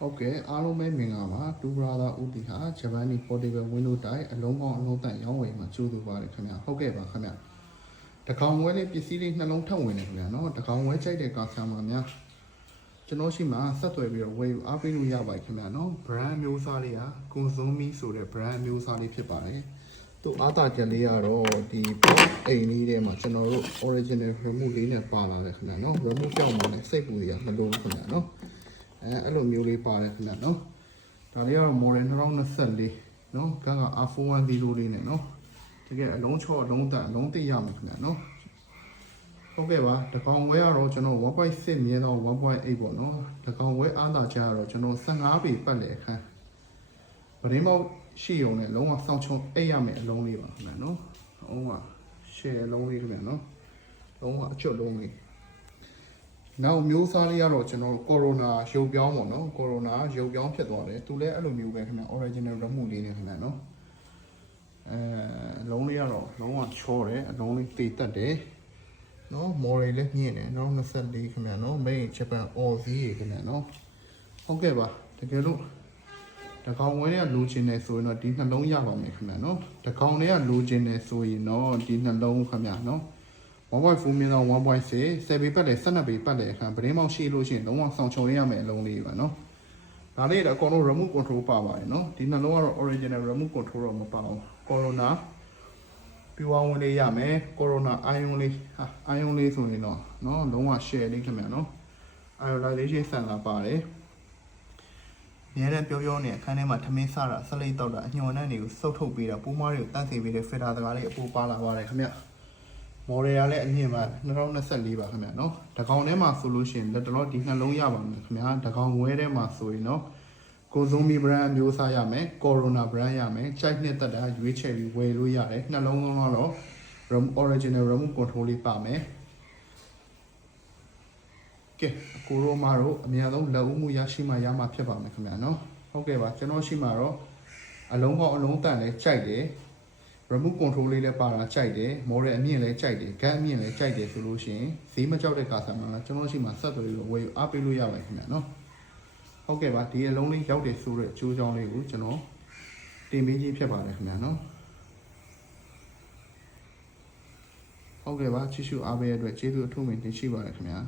Okay, Arome Mingama, two brother Udiha, Javani portable window tie, a long on long time young way, Machudu Valley Camia, okay, Bacamia. The Conway preceding a long time winning, no, the Conway check the Casamania. Janoshima, Saturday way up in Yabai Camano, brand new Salia, Consumi, so the brand new Sali Pipari. To Ata Jaliaro, the A needed general original removing a pala, no, remove your money, save with a balloon Camano. အဲ့လိုမျိုးလေးပါတယ်ခင်ဗျာနော်ဒါလေးကတော့ model 2024เนาะကက R410 လေးနဲ့เนาะတကယ်အလုံးချော့အလုံးတက်အလုံးသိရမှာခင်ဗျာနော်ဟုတ်ကဲ့ပါတကောင်ဝဲကတော့ကျွန်တော် 1.6 မြဲတော့ 1.8 ပေါ့နော်တကောင်ဝဲအားသာချတော့ကျွန်တော်15ပေပတ်လေအခန်းပရင်းမောက်ရှိုံနဲ့လုံးဝစောင့်ချုံအိတ်ရမယ်အလုံးလေးပါခင်ဗျာနော်လုံးဝ share အလုံးလေးခင်ဗျာနော်လုံးဝအချွတ်လုံးလေးနောက်မျိုးစားလေးကတော့ကျွန်တော်ကိုရိုနာရုပ်ပြောင်းပေါ့နော်ကိုရိုနာရုပ်ပြောင်းဖြစ်သွားတယ်သူလည်းအဲ့လိုမျိုးပဲခင်ဗျ original ရမှုလေးနေခင်ဗျနော်လုံးလေးကတော့လုံးဝချောတယ်အလုံးလေးတေတက်တယ်နော် model လည်းညင်တယ်နော်24ခင်ဗျနော် made in Japan OZ ခင်ဗျနော်ဟုတ်ကဲ့ပါတကယ်လို့တကောင်ဝဲတွေကလိုချင်တယ်ဆိုရင်တော့ဒီနှလုံးရပါမယ်ခင်ဗျနော်တကောင်တွေကလိုချင်တယ်ဆိုရင်တော့ဒီနှလုံးခင်ဗျနော်1.4 million 1.6 7 ပေပတ်တယ်12ပေပတ်တယ်အခါပရင်းမောက်ရှိလို့ရှိရင်လုံးဝဆောင်ချုံရမယ်အလုံးလေးပါနော်ဒါလေးတော့အကုန်လုံး remote control ပါပါတယ်နော်ဒီနှလုံးကတော့ original remote control တော့မပါဘူး corona ပြီးဝဝင်လေးရမယ် corona ion လေး ion လေးဆိုရင်တော့နော်လုံးဝ share လေးခင်ဗျာနော် ionization sensor ပါတယ်အများနဲ့ပြောနေအခန်းထဲမှာထမင်းစားတာဆက်လက်တောက်တာအညွန်နဲ့တွေကိုစုပ်ထုတ်ပေးတာပိုးမွားတွေကိုတန့်စေပေးတဲ့ filter တကားလေးအပူပါလာပါတယ်ခင်ဗျာmodel ရလည်းအမြင့်ပါ2024ပါခင်ဗျာနော်တကောင်ထဲမှာဆိုလို့ရှိရင်လက်တော်ဒီနှလုံးရပါမယ်ခင်ဗျာတကောင်ဝဲထဲမှာဆိုရင်နော်ကိုဇုံမီ brand မျိုးစားရမယ် corona brand ရမယ်ကြိုက်နှစ်သက်တာရွေးချယ်ပြီးဝယ်လို့ရတယ်နှလုံးလုံးတော့ original remote control လေးပါမယ်ကဲကိုရိုမာတို့အများဆုံးလက်ဦးမှုရရှိမှရမှာဖြစ်ပါမယ်ခင်ဗျာနော်ဟုတ်ကဲ့ပါကျွန်တော်ရှိမှတော့အလုံးပေါင်းအလုံးတန်လဲကြိုက်တယ်remote control လေးလည်းပါတာကြိုက်တယ် model အမြင့်လည်းကြိုက်တယ် gas အမြင့်လည်းကြိုက်တယ်ဆိုလို့ရှိရင်ဈေးမကြောက်တဲ့ကာဆာမှာကျွန်တော်ရှိမှဆက်သွယ်ပြီးဝယ်အားပေးလို့ရပါတယ်ခင်ဗျာနော်ဟုတ်ကဲ့ပါဒီအလုံးလေးရောက်တယ်ဆိုတဲ့အကျိုးကြောင့်လေးကိုကျွန်တော်တင်ပေးခြင်းဖြစ်ပါတယ်ခင်ဗျာနော်ဟုတ်ကဲ့ပါချစ်ရှုအားပေးရတဲ့အတွက်ကျေးဇူးအထူးတင်ရှိပါတယ်ခင်ဗျာ